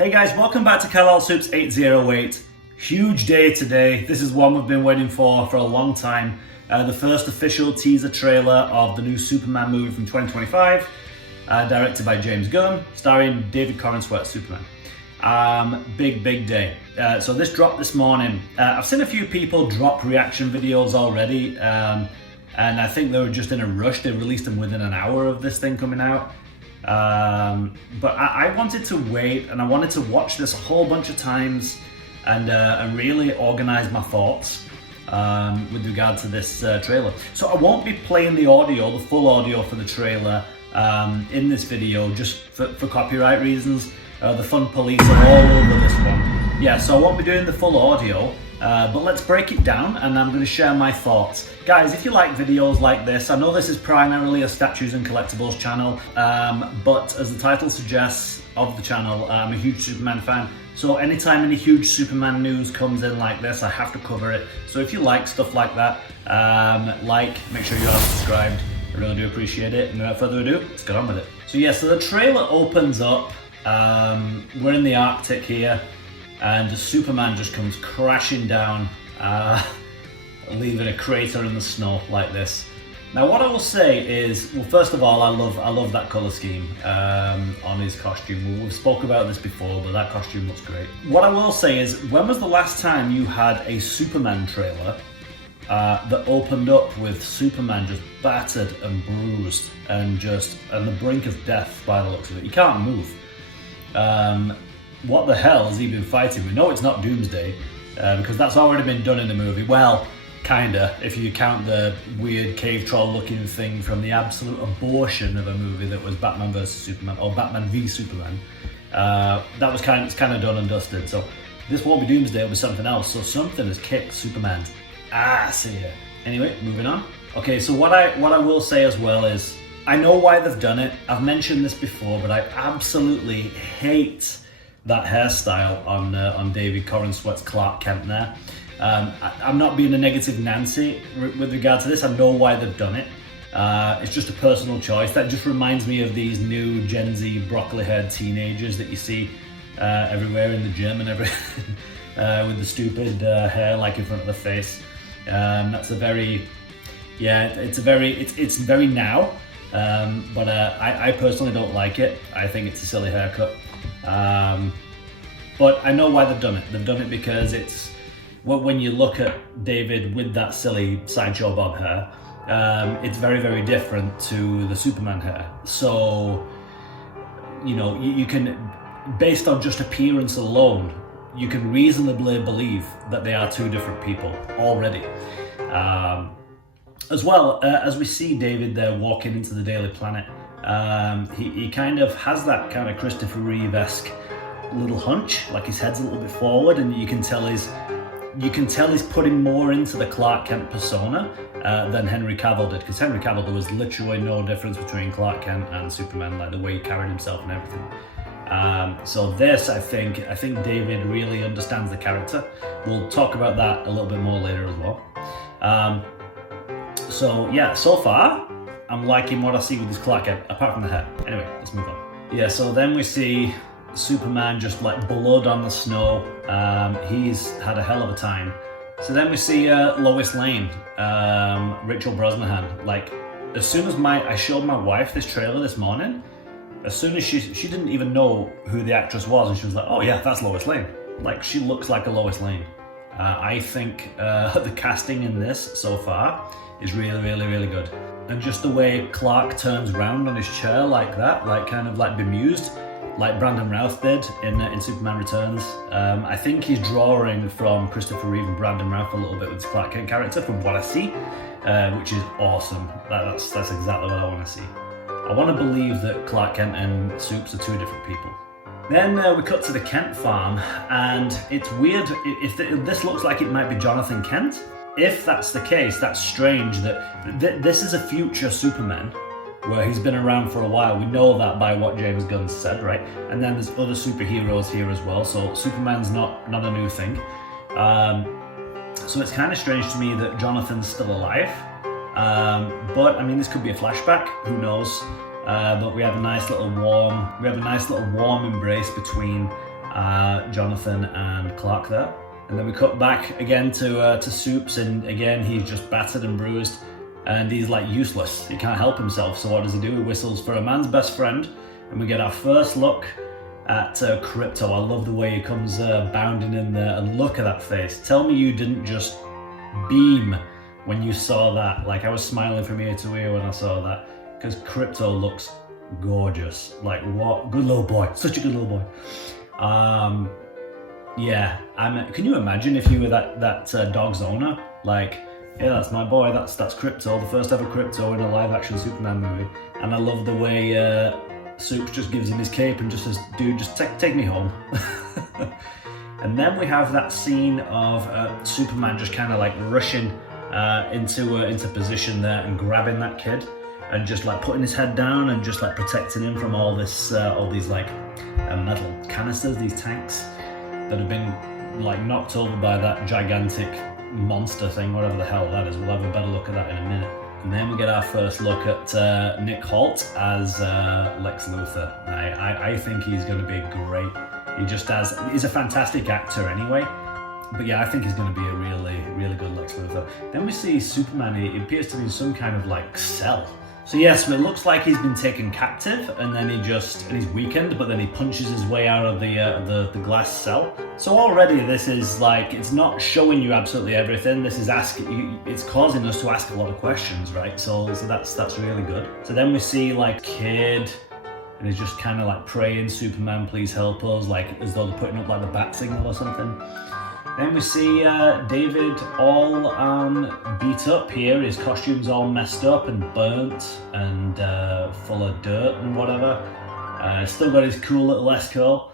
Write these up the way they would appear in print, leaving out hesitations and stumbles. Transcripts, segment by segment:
Hey guys, welcome back to Kal Soups 808. Huge day today. This is one we've been waiting for a long time. The first official teaser trailer of the new Superman movie from 2025, directed by James Gunn, starring David Corenswet, Superman. Big day. So this dropped this morning. I've seen a few people drop reaction videos already, and I think they were just in a rush. They released them within an hour of this thing coming out. But I wanted to wait, and I wanted to watch this a whole bunch of times and really organize my thoughts with regard to this trailer. So I won't be playing the audio, the full audio for the trailer in this video, just for copyright reasons. The fun police are all over this one. Yeah, so I won't be doing the full audio, but let's break it down and I'm going to share my thoughts. Guys, if you like videos like this, I know this is primarily a statues and collectibles channel, but as the title suggests of the channel, I'm a huge Superman fan. So anytime any huge Superman news comes in like this, I have to cover it. So if you like stuff like that, make sure you are subscribed. I really do appreciate it. And without further ado, let's get on with it. So yeah, so the trailer opens up. We're in the Arctic here, and Superman just comes crashing down, leaving a crater in the snow like this. Now, what I will say is, well, first of all, I love that color scheme on his costume. We've spoke about this before, but that costume looks great. What I will say is, when was the last time you had a Superman trailer that opened up with Superman just battered and bruised and just on the brink of death by the looks of it? He can't move. What the hell has he been fighting? We know it's not Doomsday, because that's already been done in the movie. Well, kinda, if you count the weird cave troll looking thing from the absolute abortion of a movie that was Batman vs Superman, or Batman v Superman. That was kind of done and dusted. So this won't be Doomsday, it was something else. So something has kicked Superman's ass here. Anyway, moving on. Okay, so what I will say as well is, I know why they've done it. I've mentioned this before, but I absolutely hate that hairstyle on David Corenswet's Clark Kent there. I'm not being a negative Nancy with regard to this. I know why they've done it. It's just a personal choice. That just reminds me of these new Gen Z broccoli-haired teenagers that you see everywhere in the gym and everything with the stupid hair like in front of the face. That's a very, yeah, it's very now. But I personally don't like it. I think it's a silly haircut. But I know why they've done it. They've done it because it's, when you look at David with that silly sideshow bob hair, it's very different to the Superman hair. So, you know, you can, based on just appearance alone, you can reasonably believe that they are two different people already. As well, as we see David there walking into the Daily Planet, he kind of has that kind of Christopher Reeve-esque little hunch, like his head's a little bit forward, and you can tell he's putting more into the Clark Kent persona than Henry Cavill did, because Henry Cavill, there was literally no difference between Clark Kent and Superman, like the way he carried himself and everything. So this, I think David really understands the character. We'll talk about that a little bit more later as well. So yeah, so far, I'm liking what I see with this Clark Kent, apart from the hair. Anyway, let's move on. Yeah, so then we see Superman just like blood on the snow. He's had a hell of a time. So then we see Lois Lane, Rachel Brosnahan. Like, as soon as I showed my wife this trailer this morning, as soon as she didn't even know who the actress was, and she was like, oh yeah, that's Lois Lane. Like, she looks like a Lois Lane. I think the casting in this so far is really good. And just the way Clark turns round on his chair like that, like kind of like bemused, like Brandon Routh did in Superman Returns. I think he's drawing from Christopher Reeve and Brandon Routh a little bit with his Clark Kent character, from what I see, which is awesome. That's exactly what I want to see. I want to believe that Clark Kent and Supes are two different people. Then we cut to the Kent farm, and it's weird, if this looks like it might be Jonathan Kent. If that's the case, that's strange that this is a future Superman, where he's been around for a while. We know that by what James Gunn said, right? And then there's other superheroes here as well, so Superman's not a new thing. So it's kind of strange to me that Jonathan's still alive. But I mean, this could be a flashback, who knows? But we have a nice little warm embrace between Jonathan and Clark there. And then we cut back again to Soups, and again he's just battered and bruised, and he's like useless. He can't help himself. So what does he do? He whistles for a man's best friend, and we get our first look at Crypto. I love the way he comes bounding in there, and look at that face. Tell me you didn't just beam when you saw that. Like, I was smiling from ear to ear when I saw that, because Crypto looks gorgeous. Like, what good little boy, such a good little boy. Yeah, can you imagine if you were that dog's owner? Like, yeah, that's my boy, that's Crypto, the first ever Crypto in a live action Superman movie. And I love the way Soups just gives him his cape and just says, dude, just take me home. And then we have that scene of Superman just kind of like rushing into position there and grabbing that kid and just like putting his head down and just like protecting him from all these like metal canisters, these tanks that have been like knocked over by that gigantic monster thing, whatever the hell that is. We'll have a better look at that in a minute. And then we get our first look at Nick Holt as Lex Luthor. I think he's going to be great. He's a fantastic actor anyway. But yeah, I think he's going to be a really, really good Lex Luthor. Then we see Superman. He appears to be in some kind of like cell. So yes, it looks like he's been taken captive, and then he's weakened, but then he punches his way out of the glass cell. So already this is like, it's not showing you absolutely everything. This is it's causing us to ask a lot of questions, right? So that's really good. So then we see like Kid, and he's just kind of like praying, Superman, please help us, like as though they're putting up like the bat signal or something. Then we see David all beat up here. His costume's all messed up and burnt and full of dirt and whatever. Still got his cool little S-curl.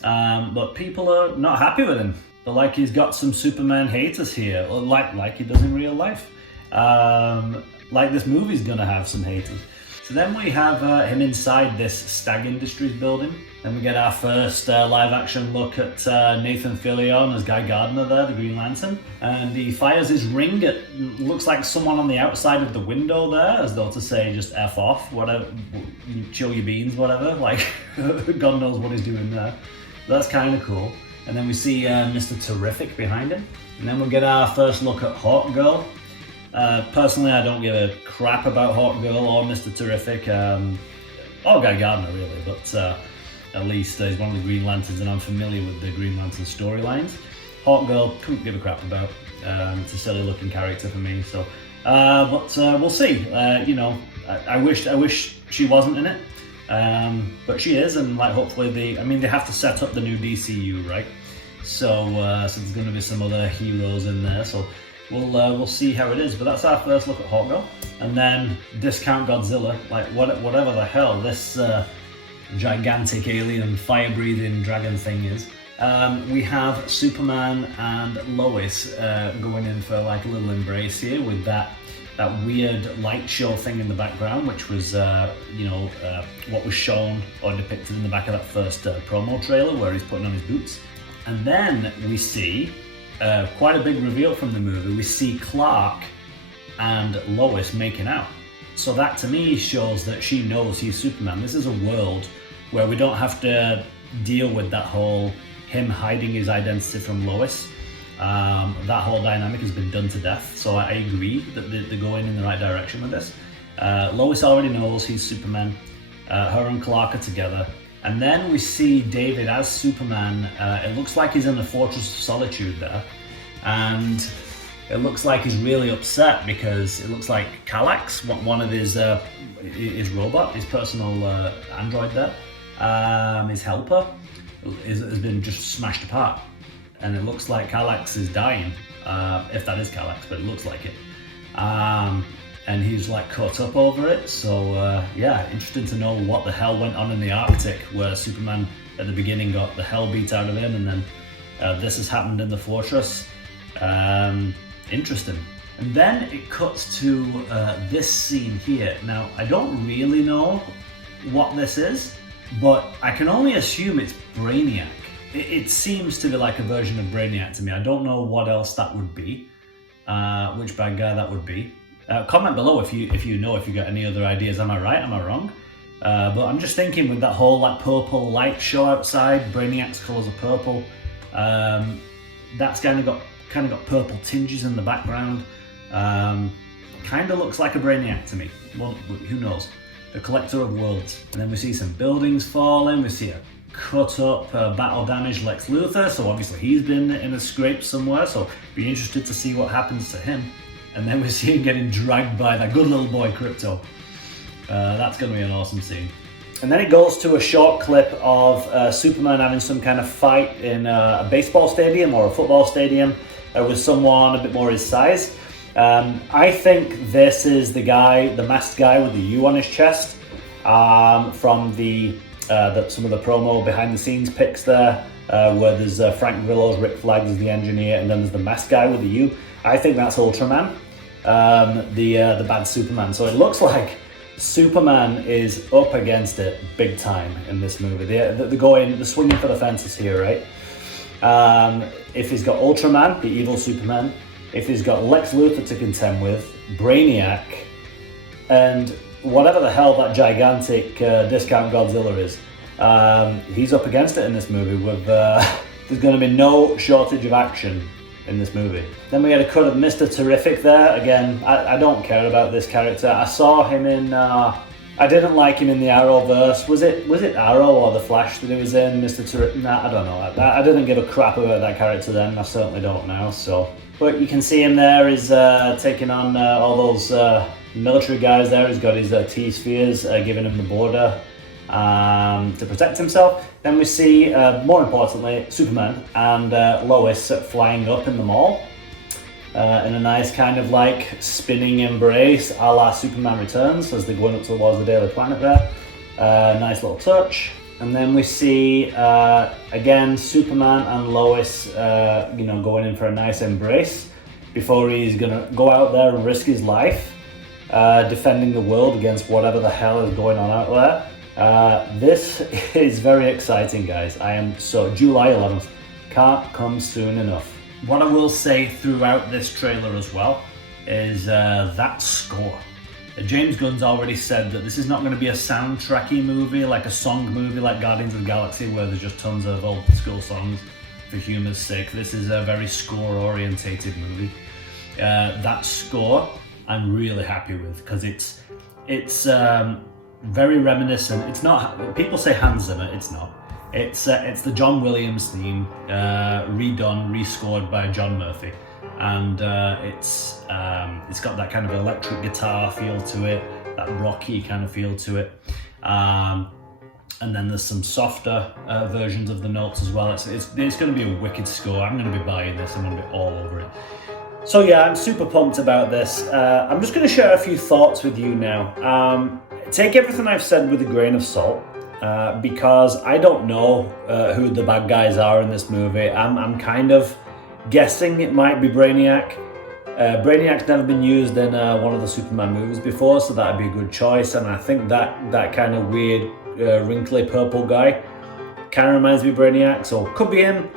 But people are not happy with him. They're like he's got some Superman haters here, or like he does in real life. Like this movie's gonna have some haters. So then we have him inside this Stag Industries building. Then we get our first live action look at Nathan Fillion as Guy Gardner there, the Green Lantern. And he fires his ring at, looks like someone on the outside of the window there, as though to say just F off, whatever, chill your beans, whatever. Like, God knows what he's doing there. That's kind of cool. And then we see Mr. Terrific behind him. And then we'll get our first look at Hawk Girl. Personally, I don't give a crap about Hawk Girl or Mr. Terrific, or Guy Gardner really, but at least he's one of the Green Lanterns and I'm familiar with the Green Lantern storylines. Hawk Girl, couldn't give a crap about. It's a silly looking character for me, so. But we'll see. You know, I wish she wasn't in it, but she is, and like hopefully they have to set up the new DCU, right? So there's going to be some other heroes in there, so we'll see how it is. But that's our first look at Hawk Girl, and then Discount Godzilla, like whatever the hell this gigantic alien fire-breathing dragon thing is. We have Superman and Lois going in for like a little embrace here with that weird light show thing in the background, which was what was shown or depicted in the back of that first promo trailer where he's putting on his boots. And then we see quite a big reveal from the movie. We see Clark and Lois making out. So that to me shows that she knows he's Superman. This is a world where we don't have to deal with that whole him hiding his identity from Lois. That whole dynamic has been done to death, so I agree that they're going in the right direction with this. Lois already knows he's Superman. Her and Clark are together. And then we see David as Superman. It looks like he's in the Fortress of Solitude there. And it looks like he's really upset because it looks like Kallax, one of his robot, his personal android there, his helper, has been just smashed apart. And it looks like Kallax is dying, if that is Kallax, but it looks like it. And he's like caught up over it, so yeah, interesting to know what the hell went on in the Arctic, where Superman at the beginning got the hell beat out of him, and then this has happened in the fortress. Interesting. And then it cuts to this scene here. Now, I don't really know what this is, but I can only assume it's Brainiac. It seems to be like a version of Brainiac to me. I don't know what else that would be, which bad guy that would be. Comment below if you got any other ideas. Am I right? Am I wrong? But I'm just thinking with that whole like purple light show outside, Brainiac's colours are purple. That's kind of got purple tinges in the background. Kind of looks like a Brainiac to me. Well, who knows? The Collector of Worlds. And then we see some buildings falling. We see a cut up, battle damaged Lex Luthor. So obviously he's been in a scrape somewhere. So be interested to see what happens to him. And then we see him getting dragged by that good little boy Crypto. That's going to be an awesome scene. And then it goes to a short clip of Superman having some kind of fight in a baseball stadium or a football stadium with someone a bit more his size. I think this is the guy, the masked guy with the U on his chest from some of the promo behind the scenes pics there, where there's Frank Grillo's Rick Flag as the engineer, and then there's the masked guy with the U. I think that's Ultraman, the bad Superman. So it looks like Superman is up against it big time in this movie. They're swinging for the fences here, right? If he's got Ultraman, the evil Superman, if he's got Lex Luthor to contend with, Brainiac, and whatever the hell that gigantic discount Godzilla is, he's up against it in this movie. There's going to be no shortage of action in this movie. Then we had a cut of Mr. Terrific there. Again, I don't care about this character. I saw him in... I didn't like him in the Arrowverse. Was it Arrow or The Flash that he was in? Mr. Terrific? Nah, I don't know. I didn't give a crap about that character then. I certainly don't now, so... But you can see him there. He's taking on all those military guys there. He's got his T-spheres giving him the border to protect himself. Then we see, more importantly, Superman and Lois flying up in the mall in a nice kind of like spinning embrace a la Superman Returns as they're going up towards the Daily Planet there. Nice little touch. And then we see, again, Superman and Lois, going in for a nice embrace before he's going to go out there and risk his life, defending the world against whatever the hell is going on out there. This is very exciting, guys. July 11th. Can't come soon enough. What I will say throughout this trailer as well is that score. James Gunn's already said that this is not going to be a soundtracky movie, like a song movie like Guardians of the Galaxy, where there's just tons of old school songs for humor's sake. This is a very score-orientated movie. That score I'm really happy with, because it's very reminiscent. It's not, people say Hans Zimmer, it's not. It's the John Williams theme, redone, rescored by John Murphy. And it's got that kind of electric guitar feel to it, that rocky kind of feel to it, and then there's some softer versions of the notes as well. It's going to be a wicked score. I'm going to be buying this. I'm going to be all over it. So yeah, I'm super pumped about this. I'm just going to share a few thoughts with you now. Take everything I've said with a grain of salt, because I don't know who the bad guys are in this movie. I'm kind of guessing it might be Brainiac. Brainiac's never been used in one of the Superman movies before, so that'd be a good choice. And I think that kind of weird, wrinkly purple guy kind of reminds me of Brainiac, so could be him.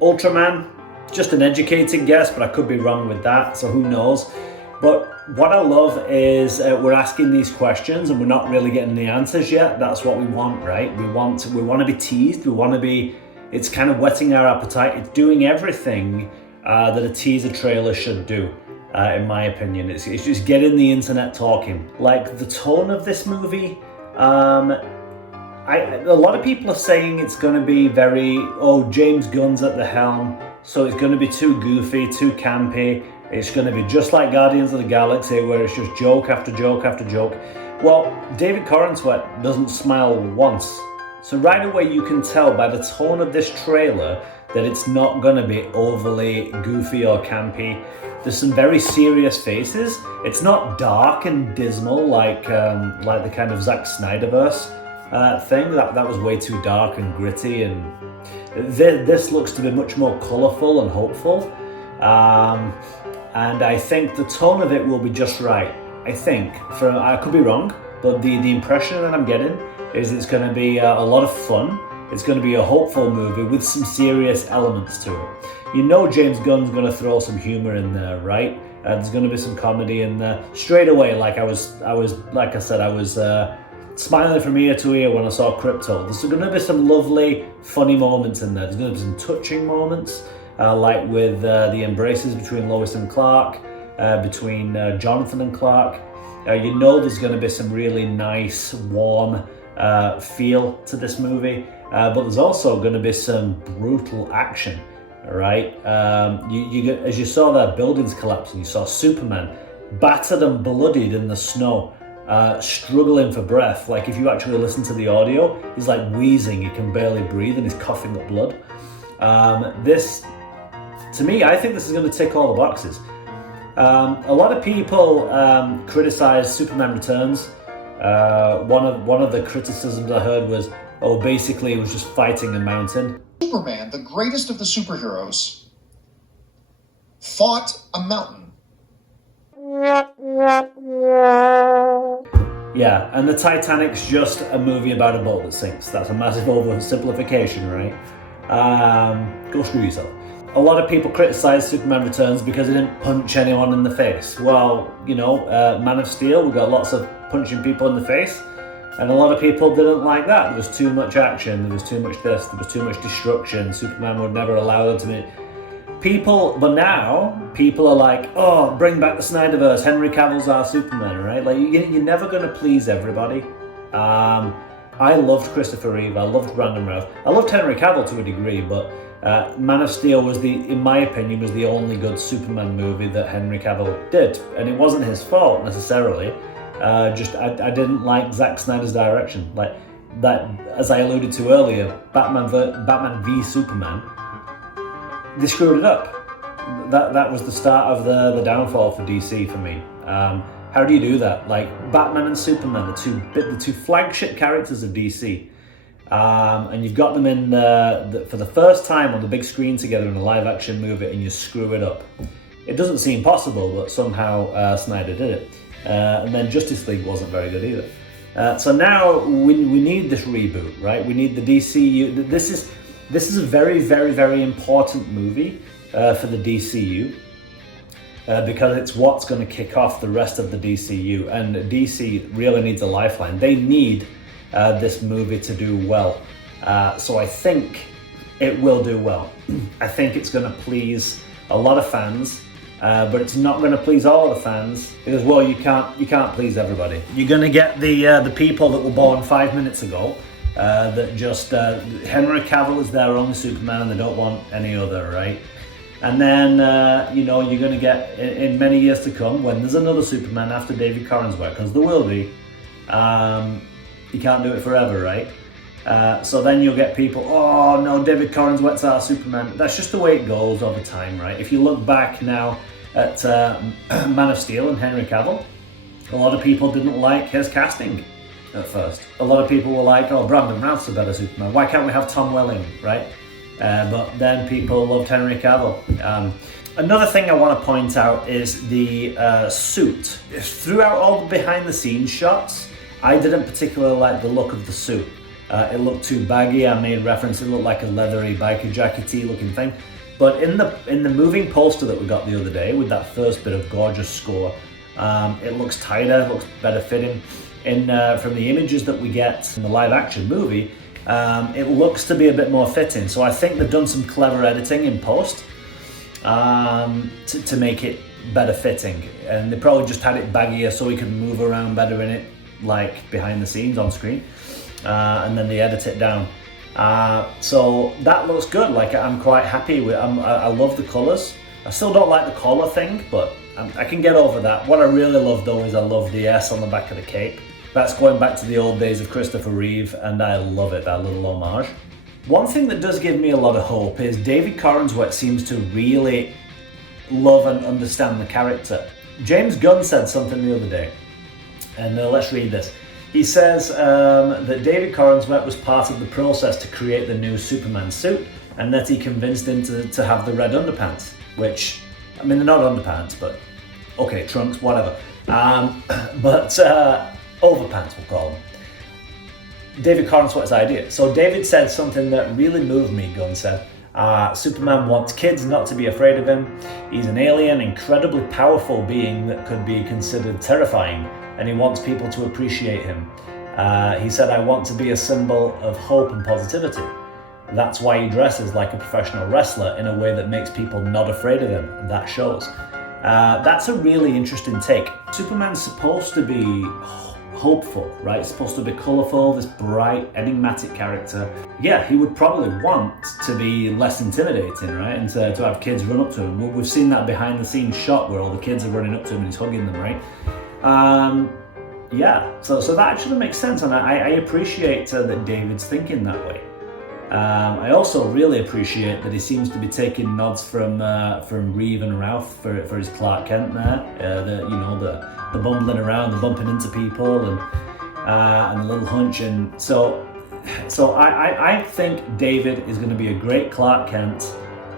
Ultraman, just an educated guess, but I could be wrong with that, so who knows. But what I love is we're asking these questions and we're not really getting the answers yet. That's what we want, right? We want to be teased. We want to be. It's kind of whetting our appetite. It's doing everything that a teaser trailer should do, in my opinion. It's just getting the internet talking. Like the tone of this movie, a lot of people are saying it's going to be James Gunn's at the helm, so it's going to be too goofy, too campy. It's going to be just like Guardians of the Galaxy, where it's just joke after joke after joke. Well, David Corenswet doesn't smile once. So right away you can tell by the tone of this trailer that it's not going to be overly goofy or campy. There's some very serious faces. It's not dark and dismal like the kind of Zack Snyderverse thing. That was way too dark and gritty. And this looks to be much more colourful and hopeful. And I think the tone of it will be just right. I think, I could be wrong, but the impression that I'm getting is it's going to be a lot of fun. It's going to be a hopeful movie with some serious elements to it. You know James Gunn's going to throw some humor in there, right? There's going to be some comedy in there straight away. Like I was smiling from ear to ear when I saw Crypto. There's going to be some lovely, funny moments in there. There's going to be some touching moments, like with the embraces between Lois and Clark, between Jonathan and Clark. You know there's going to be some really nice, warm feel to this movie, but there's also going to be some brutal action, right? As you saw their buildings collapsing, you saw Superman battered and bloodied in the snow, struggling for breath. Like if you actually listen to the audio, he's like wheezing, he can barely breathe and he's coughing up blood. To me, I think this is going to tick all the boxes. A lot of people criticize Superman Returns. One of the criticisms I heard was, oh, basically it was just fighting a mountain. Superman, the greatest of the superheroes, fought a mountain. Yeah, and the Titanic's just a movie about a boat that sinks. That's a massive oversimplification, right? Go screw yourself. A lot of people criticize Superman Returns because it didn't punch anyone in the face. Well, you know, Man of Steel, we got lots of punching people in the face, and a lot of people didn't like that. There was too much action, there was too much this, there was too much destruction. Superman would never allow them to be. But now people are like, oh, bring back the Snyderverse, Henry Cavill's our Superman, right? Like, you're never going to please everybody. I loved Christopher Reeve, I loved Brandon Routh, I loved Henry Cavill to a degree, but Man of Steel was in my opinion, was the only good Superman movie that Henry Cavill did, and it wasn't his fault necessarily. I didn't like Zack Snyder's direction. Like that, as I alluded to earlier, Batman v Superman, they screwed it up. That was the start of the downfall for DC for me. How do you do that? Like Batman and Superman, the two flagship characters of DC. And you've got them in for the first time on the big screen together in a live action movie, and you screw it up. It doesn't seem possible, but somehow Snyder did it. And then Justice League wasn't very good either. So now we need this reboot, right? We need the DCU. This is a very, very, very important movie for the DCU. Because it's what's going to kick off the rest of the DCU, and DC really needs a lifeline. They need this movie to do well. So I think it will do well. I think it's going to please a lot of fans, but it's not going to please all of the fans because, well, you can't please everybody. You're going to get the people that were born 5 minutes ago that just Henry Cavill is their only Superman and they don't want any other, right? And then, you're going to get, in many years to come, when there's another Superman after David Corenswet, because there will be, you can't do it forever, right? So then you'll get people, oh no, David Corenswet's our Superman. That's just the way it goes over time, right? If you look back now at Man of Steel and Henry Cavill, a lot of people didn't like his casting at first. A lot of people were like, oh, Brandon Routh's a better Superman. Why can't we have Tom Welling, right? But then people loved Henry Cavill. Another thing I want to point out is the suit. Throughout all the behind the scenes shots, I didn't particularly like the look of the suit. It looked too baggy. I made reference, it looked like a leathery biker jacket-y looking thing. But in the moving poster that we got the other day with that first bit of gorgeous score, it looks tighter, it looks better fitting. From the images that we get in the live action movie, it looks to be a bit more fitting. So I think they've done some clever editing in post to make it better fitting. And they probably just had it baggier so we could move around better in it, like behind the scenes on screen. And then they edit it down. So that looks good. Like I'm quite happy with. I love the colors. I still don't like the collar thing, but I can get over that. What I really love though is I love the S on the back of the cape. That's going back to the old days of Christopher Reeve, and I love it, that little homage. One thing that does give me a lot of hope is David Corenswet seems to really love and understand the character. James Gunn said something the other day, and let's read this. He says that David Corenswet was part of the process to create the new Superman suit, and that he convinced him to have the red underpants, which, I mean, they're not underpants, but okay, trunks, whatever. Overpants, we'll call them. David Corenswet's idea. So David said something that really moved me, Gunn said. Superman wants kids not to be afraid of him. He's an alien, incredibly powerful being that could be considered terrifying, and he wants people to appreciate him. He said, "I want to be a symbol of hope and positivity. That's why he dresses like a professional wrestler in a way that makes people not afraid of him, and that shows." That's a really interesting take. Superman's supposed to be hopeful, right? It's supposed to be colourful, this bright, enigmatic character. Yeah, he would probably want to be less intimidating, right? And to have kids run up to him. We've seen that behind the scenes shot where all the kids are running up to him and he's hugging them, right? Yeah, so that actually makes sense, and I appreciate that David's thinking that way. I also really appreciate that he seems to be taking nods from Reeve and Ralph for his Clark Kent there. The bumbling around, the bumping into people, and the little hunch, and so I think David is going to be a great Clark Kent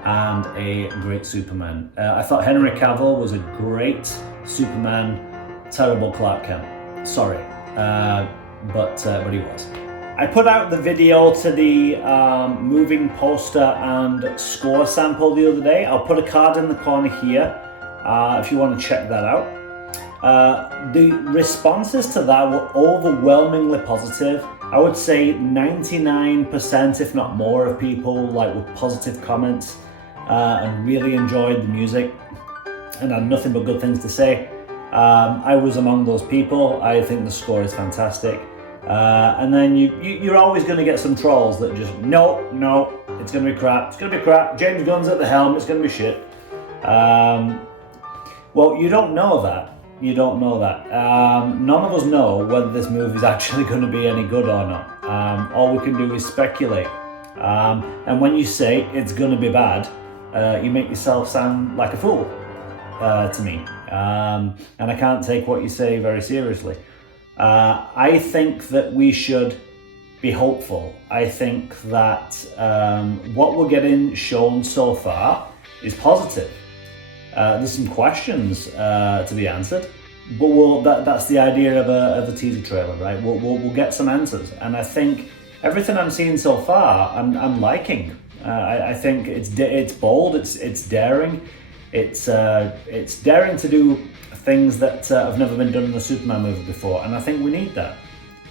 and a great Superman. I thought Henry Cavill was a great Superman, terrible Clark Kent. Sorry, but he was. I put out the video to the moving poster and score sample the other day. I'll put a card in the corner here if you want to check that out. The responses to that were overwhelmingly positive. I would say 99%, if not more, of people with positive comments and really enjoyed the music and had nothing but good things to say. I was among those people. I think the score is fantastic. And then you're always going to get some trolls that just, no, it's going to be crap. It's going to be crap. James Gunn's at the helm. It's going to be shit. Well, you don't know that. You don't know that. None of us know whether this movie is actually going to be any good or not. All we can do is speculate. And when you say it's going to be bad, you make yourself sound like a fool to me. And I can't take what you say very seriously. I think that we should be hopeful. I think that what we're getting shown so far is positive. There's some questions to be answered, but that's the idea of a teaser trailer, right? We'll get some answers, and I think everything I'm seeing so far, I'm liking. I think it's bold, it's daring, it's daring to do things that have never been done in a Superman movie before, and I think we need that.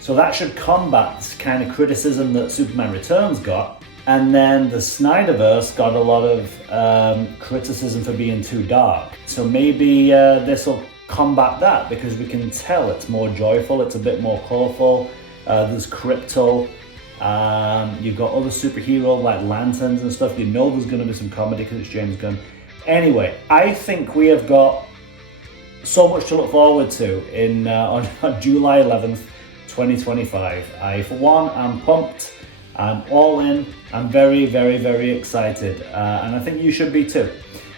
So that should combat this kind of criticism that Superman Returns got, and then the Snyderverse got a lot of criticism for being too dark. So maybe this will combat that, because we can tell it's more joyful, it's a bit more colourful. There's crypto, you've got other superheroes like lanterns and stuff. You know there's going to be some comedy because it's James Gunn. Anyway, I think we have got so much to look forward to on July 11th, 2025. For one, I'm pumped. I'm all in. I'm very, very, very excited. And I think you should be too.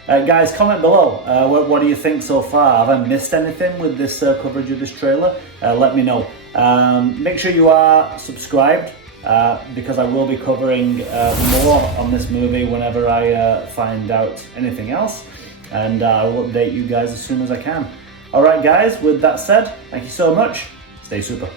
Guys, comment below. What do you think so far? Have I missed anything with this coverage of this trailer? Let me know. Make sure you are subscribed because I will be covering more on this movie whenever I find out anything else. And I will update you guys as soon as I can. Alright guys, with that said, thank you so much. Stay super.